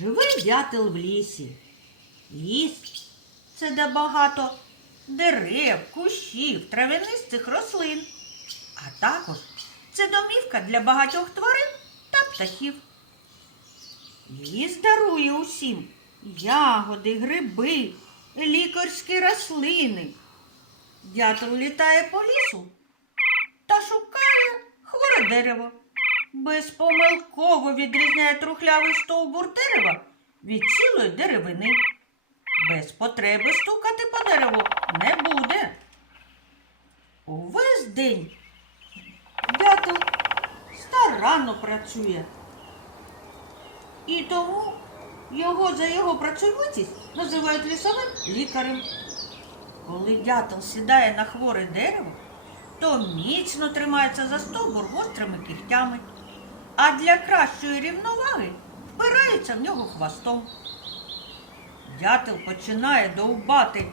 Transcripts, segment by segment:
Живе дятел в лісі. Ліс це де багато дерев, кущів, травянистих рослин. А також це домівка для багатьох тварин та птахів. Ліс дарує усім ягоди, гриби, лікарські рослини. Дятел літає по лісу та шукає хворе дерево. Безпомилково відрізняє трухлявий стовбур дерева від цілої деревини. Без потреби стукати по дереву не буде. Увесь день дятел старанно працює. І тому його за його працьовитість називають лісовим лікарем. Коли дятел сідає на хворе дерево, то міцно тримається за стовбур гострими кігтями, а для кращої рівноваги впирається в нього хвостом. Дятел починає довбати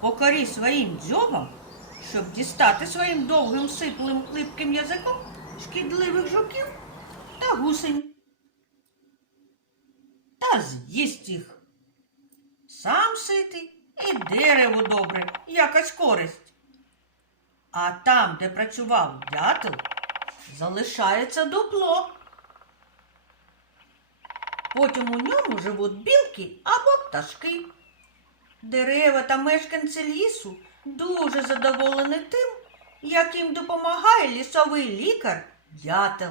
по корі своїм дзьобом, щоб дістати своїм довгим сиплим липким язиком шкідливих жуків та гусень. Та з'їсть їх. Сам ситий і дерево добре, якась користь. А там, де працював дятел, залишається дупло. Потім у ньому живуть білки або пташки. Дерева та мешканці лісу дуже задоволені тим, як їм допомагає лісовий лікар дятел.